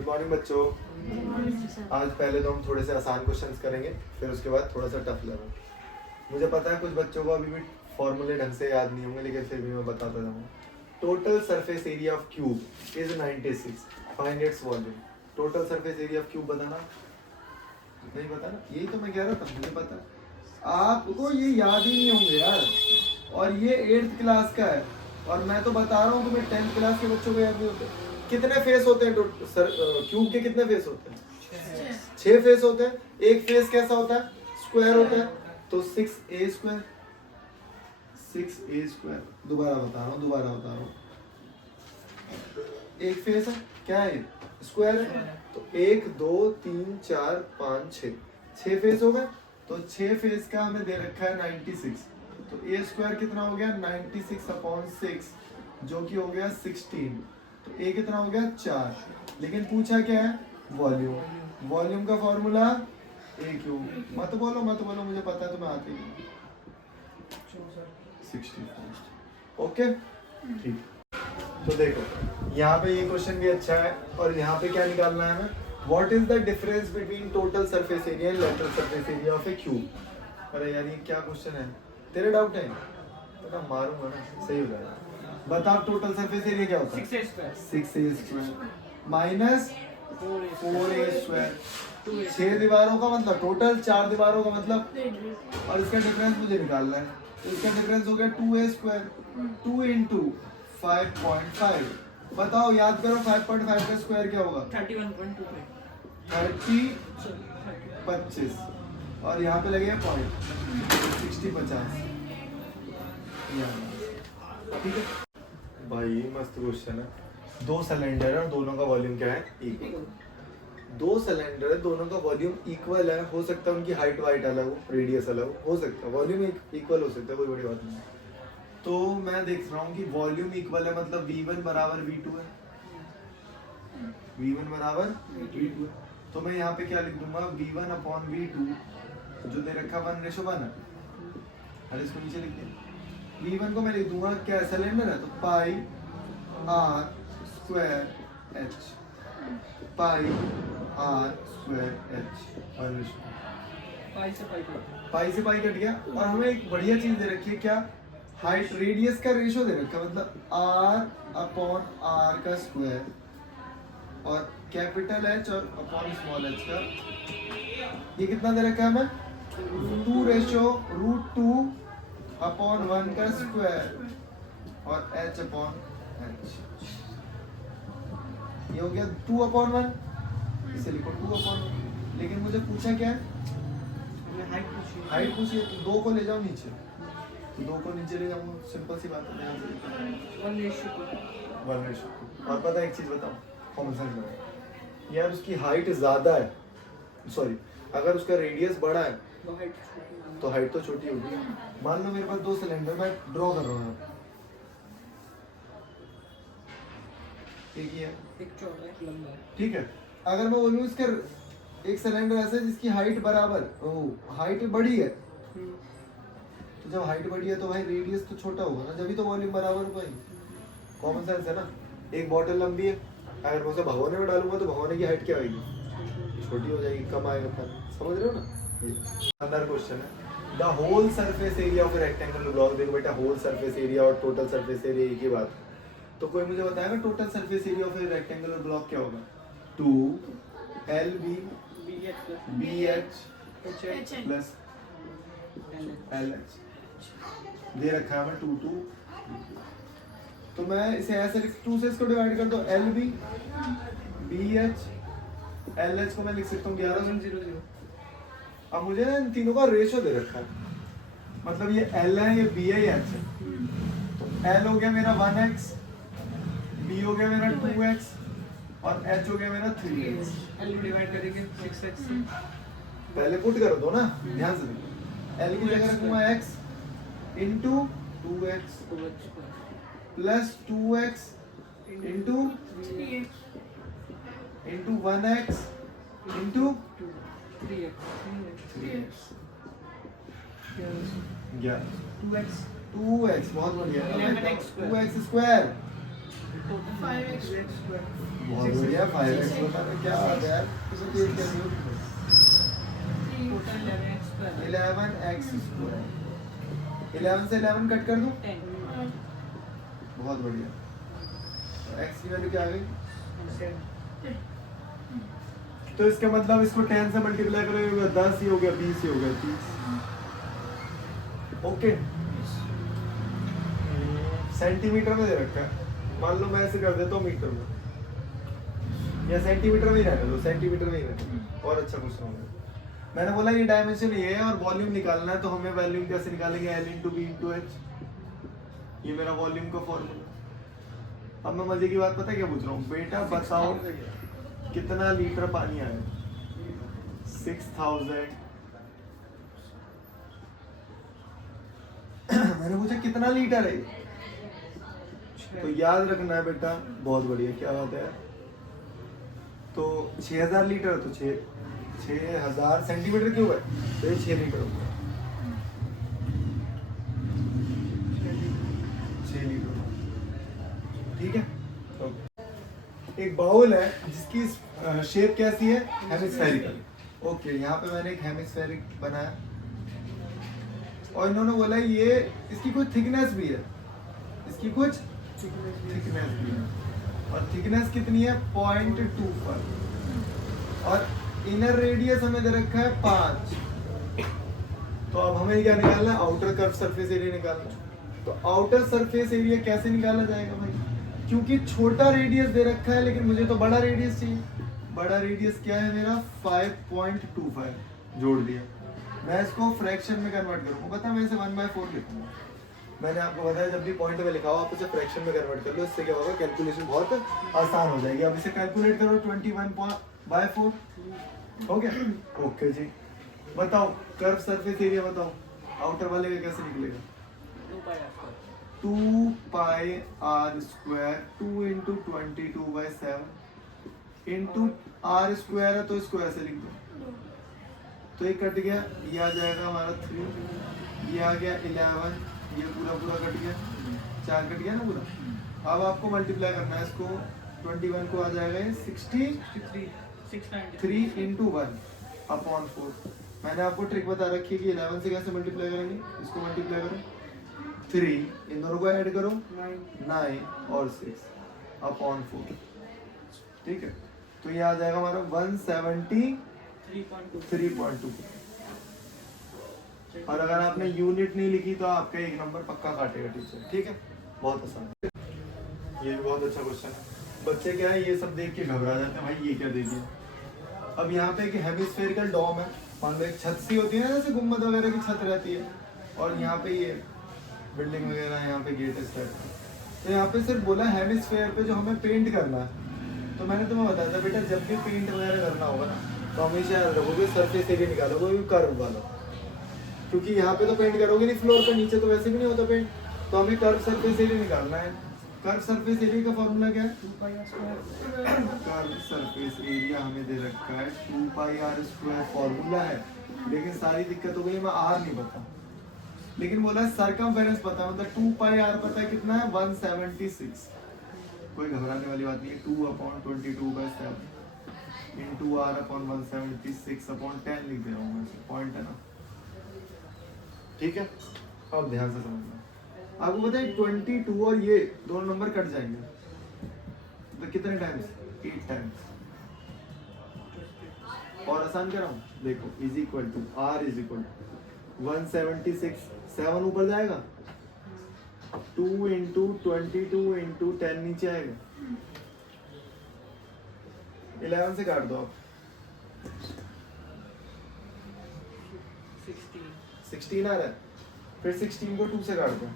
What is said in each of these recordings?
Good morning बच्चों। आज पहले तो हम थोड़े से आसान क्वेश्चंस करेंगे, फिर उसके बाद थोड़ा सा टफ लेवल। मुझे पता है कुछ बच्चों को अभी भी फॉर्मूले ढंग से याद नहीं होंगे, लेकिन फिर भी मैं बताता जाऊंगा। Total surface area of cube is 96, find its volume. Total surface area of cube बताना, नहीं बताना, यही तो मैं कह रहा था, मुझे पता है। आपको ये याद ही नहीं होंगे यार, और ये 8th क्लास का है, और मैं तो बता रहा हूँ कि मैं 10th क्लास के बच्चों को याद नहीं होते। कितने फेस होते हैं क्यूब के? कितने फेस होते हैं? 6 फेस होते हैं। एक फेस कैसा होता है? स्क्वायर होता है, तो 6a स्क्वायर। 6a square. दोबारा बता रहा हूँ। एक फेस है, क्या है? स्क्वायर है, तो 1 2 3 4 5 6 फेस हो गए। तो 6 फेस का हमें दे रखा है 96, तो a स्क्वायर कितना हो गया? 96/6, जो कि हो गया 16। तो a कितना हो गया? 4। लेकिन पूछा क्या है? वॉल्यूम। वॉल्यूम का फॉर्मूला a क्यूब। मत बोलो, मुझे पता है तुम्हें आती है। 64। ओके, ठीक। तो देखो, यहाँ पे ये क्वेश्चन भी अच्छा है, और यहाँ पे क्या निकालना है हमें? What is the difference between total surface area and lateral surface area of A cube. अरे यार, ये क्या क्वेश्चन है? तेरे डाउट है? पता मारूंगा ना, सही हो जाएगा। बता, टोटल सरफेस एरिया क्या होता है? 6a square minus 4a square. 6 दीवारों का मतलब टोटल, 4 दीवारों का मतलब, और इसका डिफरेंस मुझे निकालना है। तो इसका डिफरेंस हो गया 2a स्क्वायर। 2 इंटू 5.5। बताओ, याद करो, 5.5 का स्क्वायर क्या होगा? 31.25। 25, और यहाँ पे लगेगा पॉइंट, 60 50। ठीक है भाई, मस्त क्वेश्चन है। 2 सिलेंडर है और दोनों का वॉल्यूम क्या है? इक्वल। 2 सिलेंडर है, दोनों का वॉल्यूम इक्वल है। हो सकता है उनकी हाइट वाइट अलग हो, रेडियस अलग हो सकता है, वॉल्यूम इक्वल हो सकता है, कोई बड़ी बात नहीं। तो मैं देख रहा हूँ कि वॉल्यूम इक्वल है, मतलब V1 बराबर V2 है। V1 बराबर V2 है, तो मैं यहाँ पे क्या लिख दूंगा? V1/V2, जो दे रखा 1:1 है। अरे इसको नीचे लिख दिया। V1 को मैं लिख दूंगा, क्या सिलेंडर है, तो पाई r स्क्वायर h, पाई r स्क्वायर h, पाई से पाई कट गया। और हमें एक बढ़िया चीज दे रखी है, क्या? हाइट रेडियस का रेशो दे रखा है, मतलब r/r का स्क्वायर, और कैपिटल H और अपॉन स्मॉल h का, ये कितना दे रखा है हमें? 2/√2/1 का स्क्वायर, और h/h। ये हो गया 2/1, इसे लिखो 2/1। लेकिन मुझे पूछा क्या है? हाइट पूछी है, तो 2 को ले जाओ नीचे, तो 2 को नीचे ले जाऊंगा, सिंपल सी बात है। 1:2। और पता है एक चीज बताओ, कॉमन सेंस में, यार उसकी हाइट ज्यादा है, सॉरी, अगर उसका रेडियस बड़ा है तो हाइट तो छोटी होगी। मान लो मेरे पास 2 सिलेंडर, मैं ड्रॉ कर रहा हूँ, एक ही है, एक चौड़ा एक लंबा। ठीक है। अगर मैं बोलूँ इसका एक सिलेंडर ऐसा है जिसकी हाइट बराबर, हाइट बड़ी है, तो जब हाइट बड़ी है तो भाई रेडियस तो छोटा होगा ना, जब तो वॉल्यूम बराबर होगा ही। कॉमन सेंस है ना। एक बॉटल लंबी है, अगर मैं उसे भगोने में डालूंगा तो भगोने की हाइट क्या होगी? छोटी हो जाएगी, कम आएगा पानी। समझ रहे हो ना? अंदर क्वेश्चन है, the whole surface area of a rectangular block. देखो बेटा, होल सरफेस एरिया और टोटल सरफेस एरिया एक ही बात है। तो कोई मुझे बताएगा total surface area of a rectangular block क्या होगा? 2LB BH प्लस LH दे रखा है हमें 2 2। तो मैं इसे ऐसे लिख, 2 से इसको डिवाइड कर दो, LB BH LH को मैं लिख सकता हूँ 1100। अब मुझे ना इन तीनों का रेशो दे रखा है, मतलब ये L है, ये B है, ये H है। तो L हो गया मेरा 1x, B हो गया मेरा 2x, और H हो गया मेरा 3x। L डिवाइड करेंगे 6x से। पहले पुट कर दो ना, ध्यान से देखो। L की जगह रखूंगा x into 2x plus 2x into 1x into 3x। 2x बहुत बढ़िया। 11x square. 2x square total 5x square बहुत बढ़िया 5x बता रहे क्या बात है यार किसी चीज के लिए total 11x square 11x square 11 से 11 कट कर दूं 10 बहुत बढ़िया x की वैल्यू क्या आ गई 7 तो इसका मतलब इसको 10 से मल्टीप्लाई करोगे 10 ही हो गया 20 ही हो गया 30 ओके सेंटीमीटर में दे रखा है मान लो मैं ऐसे कर देता हूँ मीटर में या सेंटीमीटर में ही रहने दो सेंटीमीटर में ही रहने दो और अच्छा क्वेश्चन होगा मैंने बोला ये डायमेंशन ये है और वॉल्यूम निकालना है तो हमें वॉल्यूम कैसे निकालेंगे L into B into H ये मेरा वॉल्यूम का फॉर्मूला अब मैं मजे की बात पता है क्या पूछ रहा हूँ बेटा बताओ कितना लीटर पानी आया 6000 मैंने पूछा कितना लीटर है तो याद रखना है बेटा बहुत बढ़िया क्या बात है तो 6000 लीटर तो 6000 सेंटीमीटर क्यों है तो ये 6 लीटर हो गया 6 लीटर ठीक है ओके। एक बाउल है जिसकी शेप कैसी है हेमिस्फेरिकल ओके यहाँ पे मैंने एक हेमिस्फेरिक बनाया और इन्होंने बोला ये इसकी कुछ थिकनेस भी है इसकी कुछ थिकनेस भी है और थिकनेस कितनी है 0.25 और इनर रेडियस हमें दे रखा है 5 तो अब हमें क्या निकालना है आउटर कर्व सरफेस एरिया निकालना है तो आउटर सरफेस एरिया कैसे निकाला जाएगा भाई क्योंकि छोटा रेडियस दे रखा है लेकिन मुझे तो बड़ा रेडियस चाहिए बड़ा रेडियस क्या है मेरा 5.25 जोड़ दिया मैं इसको फ्रैक्शन में कन्वर्ट करूंगा पता है मैं इसे 1/4 लिखूंगा मैंने आपको बताया जब भी पॉइंट में लिखा हो आप उसे फ्रैक्शन में कन्वर्ट कर लो इससे क्या होगा कैलकुलेशन बहुत आसान हो जाएगी अब इसे कैलकुलेट करो 21/4 हो गया ओके जी बताओ कर्व सरफेस एरिया बताओ आउटर वाले का कैसे निकलेगा 2 pi r square 2 into 22/7 into r square है तो इसको ऐसे लिख दो तो ये कट गया ये आ जाएगा हमारा 3 ये आ गया 11 ये पूरा पूरा कट गया 4 कट गया ना पूरा अब आपको मल्टीप्लाई करना है इसको 21 को आ जाएगा ये 63 into 1 upon 4 मैंने आपको ट्रिक बता रखी है कि 11 से कैसे मल्टीप्लाई करेंगे इसको मल्टीप्लाई करो 3 इन दोनों को ऐड करो 9 और 6 अपॉन 4 ठीक है तो ये आ जाएगा हमारा 173.2 और अगर आपने यूनिट नहीं लिखी तो आपका एक नंबर पक्का काटेगा टीचर ठीक है बहुत आसान ये भी बहुत अच्छा क्वेश्चन है बच्चे क्या है ये सब देख के घबरा जाते हैं भाई ये क्या दे दिया अब यहाँ पे एक हेमिस्फेरिकल डोम है मान लो एक छत सी होती है ना जैसे गुम्बद वगैरह की छत रहती है और यहाँ पे ये बिल्डिंग वगैरह यहाँ पे गेट इस टाइप का तो यहाँ पे सिर्फ बोला हेमिस्फेयर पे जो हमें पेंट करना है तो मैंने तुम्हें बताया था बेटा जब भी पेंट वगैरह करना होगा ना तो हमेशा याद रखोगे सरफेस एरिया निकालोगे कर्व वाला क्योंकि यहाँ पे तो पेंट करोगे नहीं फ्लोर पे नीचे तो वैसे भी नहीं होता पेंट तो हमें कर्व सरफेस एरिया निकालना है कर्व सरफेस एरिया का फॉर्मूला क्या है 2 pi r square curve surface area हमें दे रखा है 2 pi r square फॉर्मूला है लेकिन सारी दिक्कत हो गई मैं r नहीं पता लेकिन बोला सरकमफेरेंस पता है मतलब 2 pi r पता है कितना है 176 कोई घबराने वाली बात नहीं है 2/22/7 into r upon 176/10 लिख दे रहा हूँ मैं पॉइंट है ना ठीक है अब ध्यान से समझना आपको पता है 22 और ये दोनों नंबर कट जाएंगे तो कितने टाइम्स 8 टाइम्स और आसान कर रहा हूँ देखो is equal to r is equal to 176 7 ऊपर जाएगा 2 into 22 into 10 नीचे आएगा 11 से काट दो आप 16 आ रहा है फिर 16 को 2 से काट दो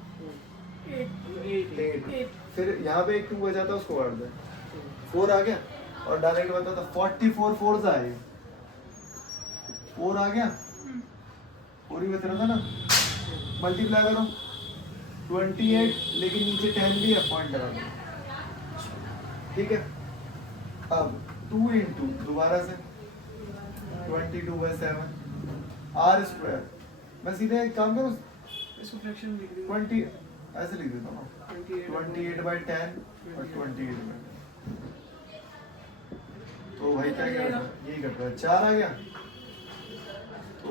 8 फिर यहाँ पे एक 2 बचा था उसको काट दो 4 आ गया और डायरेक्ट बता था 44 4 से आएगा 4 आ गया और ही बच रहा था ना मल्टीप्लाई करो 28 लेकिन नीचे 10 भी है पॉइंट लगा दो ठीक है अब 2 into दोबारा से 22/7 r square मैं सीधे एक काम करूँ इसको फ्रैक्शन लिख दो 20 ऐसे लिख देता हूँ 28/10 और 28/10। तो भाई क्या कर रहा है, यही कर रहा है, 4 आ गया तो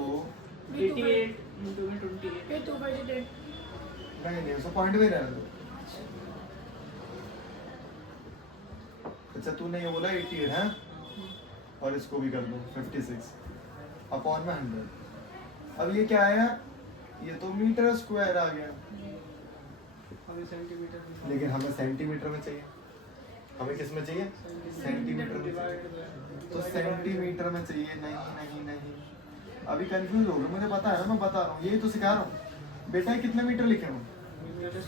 88 into में 28 नहीं उसको पॉइंट में रहने दो। अच्छा तूने ये बोला 88 है और इसको भी कर दो 56 अपॉन में 100। अब ये क्या आया, ये तो मीटर स्क्वायर आ गया, हमें सेंटीमीटर में लेकिन हमें सेंटीमीटर में चाहिए। हमें किस में चाहिए, सेंटीमीटर में चाहिए। तो सेंटीमीटर में चाहिए, नहीं अभी कंफ्यूज हो गए, मुझे पता है ना, मैं बता रहा हूँ, यही तो सिखा रहा हूँ बेटा। कितने मीटर लिखे हूँ, मीटर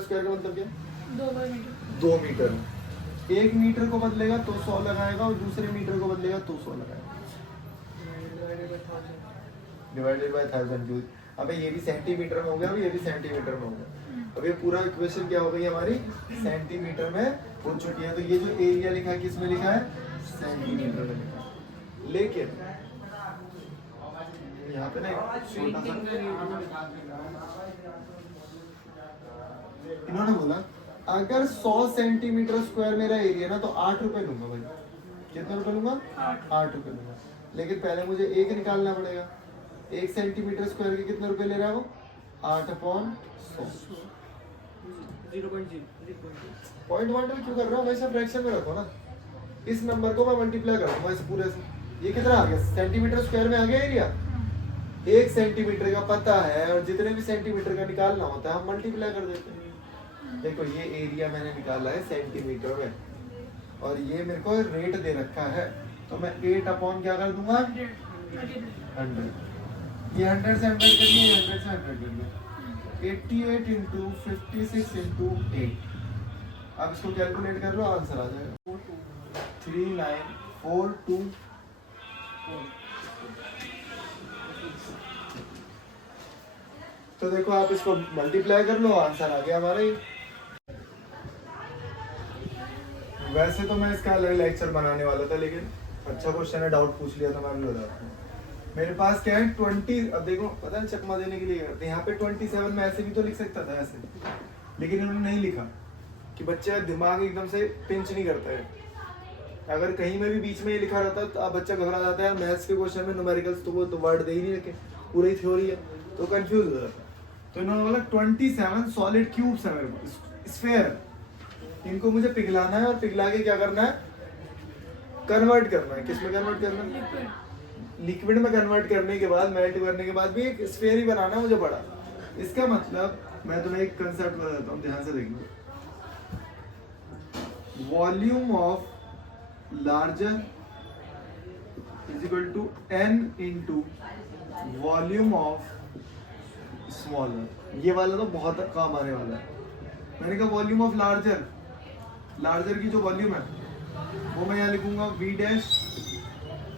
स्क्वायर का मतलब क्या, 2 मीटर। 1 मीटर को बदलेगा तो 100 लगाएगा और दूसरे मीटर को बदलेगा तो 100 लगाएगा, डिवाइडेड बाय 1000। अबे ये भी सेंटीमीटर में हो गया, अभी ये भी सेंटीमीटर में हो गया। अब ये पूरा इक्वेशन क्या हो गई हमारी, सेंटीमीटर में हो चुकी है। तो ये जो एरिया लिखा है किस में लिखा है, सेंटीमीटर में लिखा है। लेकिन यहाँ पे ना एक छोटा सा इन्होंने बोला अगर 100 सेंटीमीटर स्क्वायर मेरा एरिया ना तो 8 रुपए लूंगा भाई। कितने रुपए लूंगा, 8 रुपए लूंगा। लेकिन पहले मुझे एक निकालना पड़ेगा। 1 सेंटीमीटर स्क्वायर के कितने रुपए ले रहा है वो, 8/100। 0.0 पॉइंट वन क्यों कर रहा हूँ, हमेशा फ्रैक्शन में रखो ना। इस नंबर को मैं मल्टीप्लाई कर दूंगा इस पूरे से। ये कितना आ गया, सेंटीमीटर स्क्वायर में आ गया एरिया। 1 सेंटीमीटर का पता है और जितने भी सेंटीमीटर का निकालना होता है हम मल्टीप्लाई कर देते हैं। देखो ये एरिया मैंने निकाला है सेंटीमीटर में और ये मेरे को रेट दे रखा है, तो मैं 8 अपॉन क्या कर दूंगा, 100। ये 100 से 100 कर लिया, ये 100 से 100 कर लिया। 88 इंटू 56 इंटू 8। अब इसको कैलकुलेट कर लो, आंसर आ जाएगा 3942। तो देखो आप इसको मल्टीप्लाई कर लो, आंसर आ गया हमारा ये। वैसे तो मैं इसका अलग लेक्चर बनाने वाला था, लेकिन अच्छा क्वेश्चन है, डाउट पूछ लिया था, मैं भी बताता हूँ। मेरे पास क्या है 20, अब देखो पता है चकमा देने के लिए करते हैं। यहाँ पे 27 मैं ऐसे भी तो लिख सकता था ऐसे, लेकिन इन्होंने नहीं लिखा कि बच्चा दिमाग एकदम से पिंच नहीं करता है। अगर कहीं में भी बीच में ये लिखा रहता तो अब बच्चा घबरा जाता है, मैथ्स के क्वेश्चन में न्यूमेरिकल्स तो वो तो वर्ड दे ही नहीं रखे, पूरी ही थ्योरी है, तो कंफ्यूज हो जाता है। तो इन्होंने बोला 27 सॉलिड क्यूब्स है मेरे पास, स्फीयर। इनको मुझे पिघलाना है और पिघला के क्या करना है, कन्वर्ट करना है। किस में कन्वर्ट करना है, लिक्विड में कन्वर्ट करने के बाद, मेल्ट करने के बाद भी एक स्फीयर ही बनाना है मुझे बड़ा। इसका मतलब मैं तुम्हें एक कंसेप्ट बता देता हूँ, ध्यान से देखना। Volume of larger is equal to n into volume of smaller. ये वाला तो बहुत काम आने वाला है। मैंने कहा वॉल्यूम ऑफ लार्जर, लार्जर की जो वॉल्यूम है वो मैं यहाँ लिखूंगा v डैश,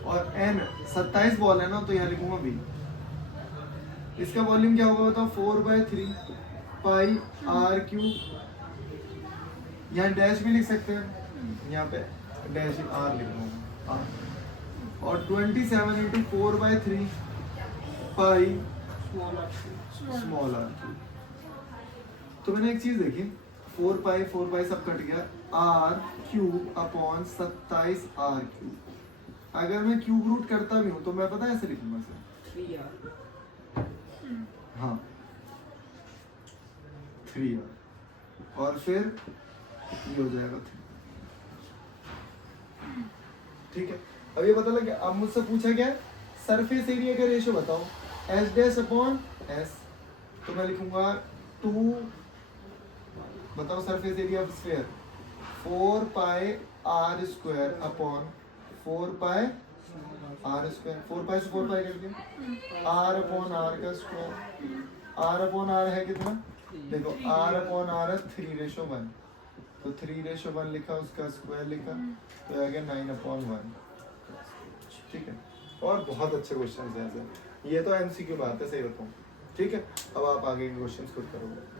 और n 27 बॉल है ना तो यहाँ लिखूंगा v। इसका वॉल्यूम क्या होगा बताओ, 4/3 पाई r क्यूब। यहाँ डैश भी लिख सकते हैं, यहाँ पे डैश r लिखूंगा r। और 27 into 4/3 pi small r cube. तो मैंने एक चीज देखी, 4 पाई सब कट गया, r cube upon 27 r cube. अगर मैं क्यूब रूट करता भी हूँ तो मैं पता है ऐसे लिखूंगा सर, 3r। हाँ 3r, और फिर ये हो जाएगा 3। ठीक है, अब ये पता लग गया। अब मुझसे पूछा क्या, सरफेस एरिया का रेशियो बताओ, एस डैश अपॉन एस। तो मैं लिखूंगा 2, बताओ surface area of sphere, 4 pi r square upon 4 pi r square. 4 पाई से 4 पाई कर दिया, r अपॉन r का स्क्वायर। r अपॉन r है कितना, देखो r अपॉन r है 3/1, तो 3/1 लिखा, उसका स्क्वायर लिखा, तो आ गया 9/1। ठीक है, और बहुत अच्छे क्वेश्चन है ऐसे। ये तो एमसीक्यू बात है, सही बताऊं। ठीक है, अब आप आगे के क्वेश्चंस खुद करोगे।